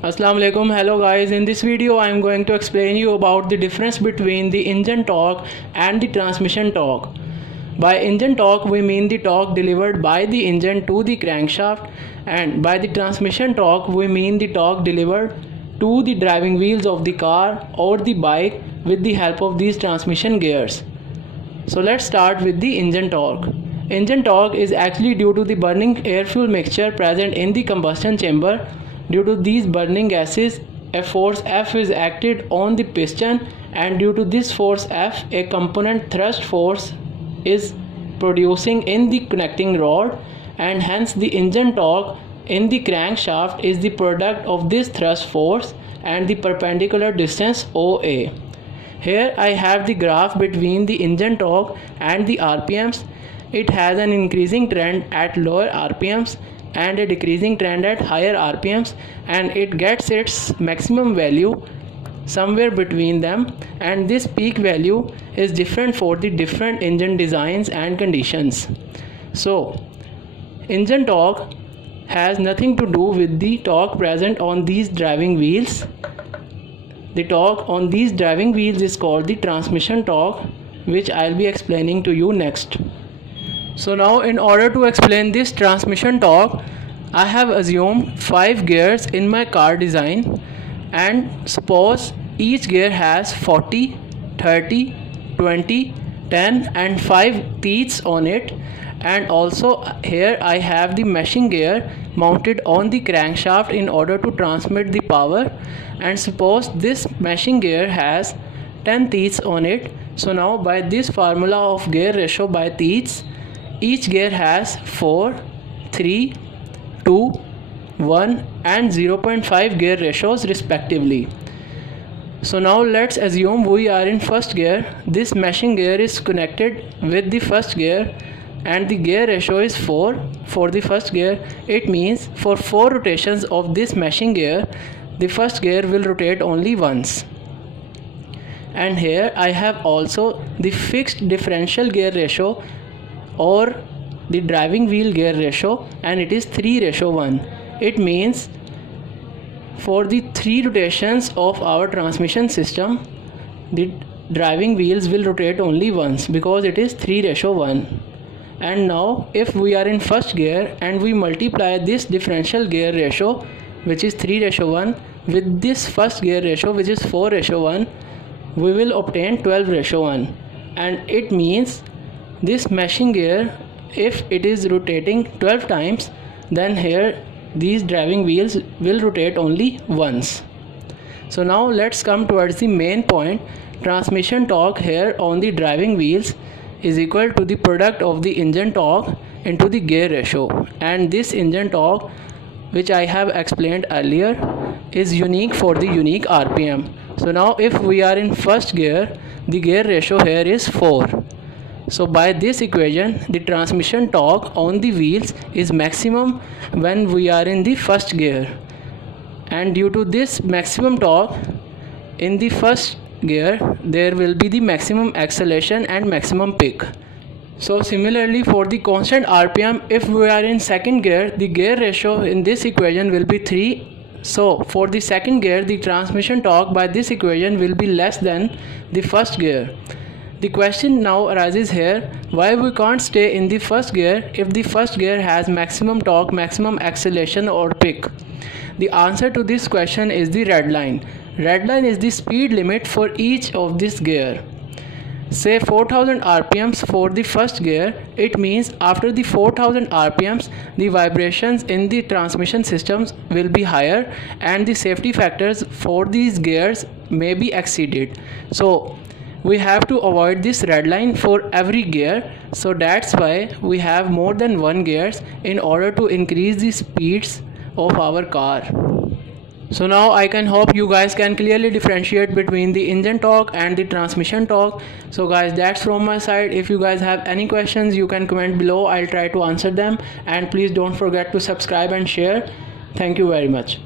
Assalamu alaikum. Hello guys, in this video I am going to explain you about the difference between the engine torque and the transmission torque. By engine torque we mean the torque delivered by the engine to the crankshaft, and by the transmission torque we mean the torque delivered to the driving wheels of the car or the bike with the help of these transmission gears. So let's start with the engine torque. Engine torque is actually due to the burning air fuel mixture present in the combustion chamber. Due to these burning gases, a force F is acted on the piston, and due to this force F, a component thrust force is producing in the connecting rod, and hence the engine torque in the crankshaft is the product of this thrust force and the perpendicular distance OA. Here I have the graph between the engine torque and the RPMs. It has an increasing trend at lower RPMs and a decreasing trend at higher RPMs, and it gets its maximum value somewhere between them, and this peak value is different for the different engine designs and conditions. So engine torque has nothing to do with the torque present on these driving wheels. The torque on these driving wheels is called the transmission torque, which I'll be explaining to you next. So now, in order to explain this transmission torque, I have assumed 5 gears in my car design, and suppose each gear has 40, 30, 20, 10 and 5 teeths on it, and also here I have the meshing gear mounted on the crankshaft in order to transmit the power, and suppose this meshing gear has 10 teeths on it. So now by this formula of gear ratio by teeths, each gear has 4, 3, 2, 1 and 0.5 gear ratios respectively. So now let's assume we are in first gear. This meshing gear is connected with the first gear and the gear ratio is 4 for the first gear. It means for 4 rotations of this meshing gear, the first gear will rotate only once. And here I have also the fixed differential gear ratio or the driving wheel gear ratio, and it is 3:1. It means for the 3 rotations of our transmission system, the driving wheels will rotate only once because it is 3:1. And now if we are in first gear and we multiply this differential gear ratio, which is 3:1, with this first gear ratio, which is 4:1, we will obtain 12:1. And it means this meshing gear, if it is rotating 12 times, then here these driving wheels will rotate only once. So now let's come towards the main point. Transmission torque here on the driving wheels is equal to the product of the engine torque into the gear ratio, and this engine torque, which I have explained earlier, is unique for the unique RPM. So now if we are in first gear, the gear ratio here is 4. So by this equation, the transmission torque on the wheels is maximum when we are in the first gear, and due to this maximum torque in the first gear, there will be the maximum acceleration and maximum peak. So similarly for the constant RPM, if we are in second gear, the gear ratio in this equation will be 3. So for the second gear, the transmission torque by this equation will be less than the first gear. The question now arises here, why we can't stay in the first gear if the first gear has maximum torque, maximum acceleration or peak? The answer to this question is the red line. Red line is the speed limit for each of this gear. Say 4000 RPMs for the first gear, it means after the 4000 RPMs, the vibrations in the transmission systems will be higher and the safety factors for these gears may be exceeded. So we have to avoid this red line for every gear, so that's why we have more than one gears in order to increase the speeds of our car. So now I can hope you guys can clearly differentiate between the engine torque and the transmission torque. So guys, that's from my side. If you guys have any questions, you can comment below. I'll try to answer them, and please don't forget to subscribe and share. Thank you very much.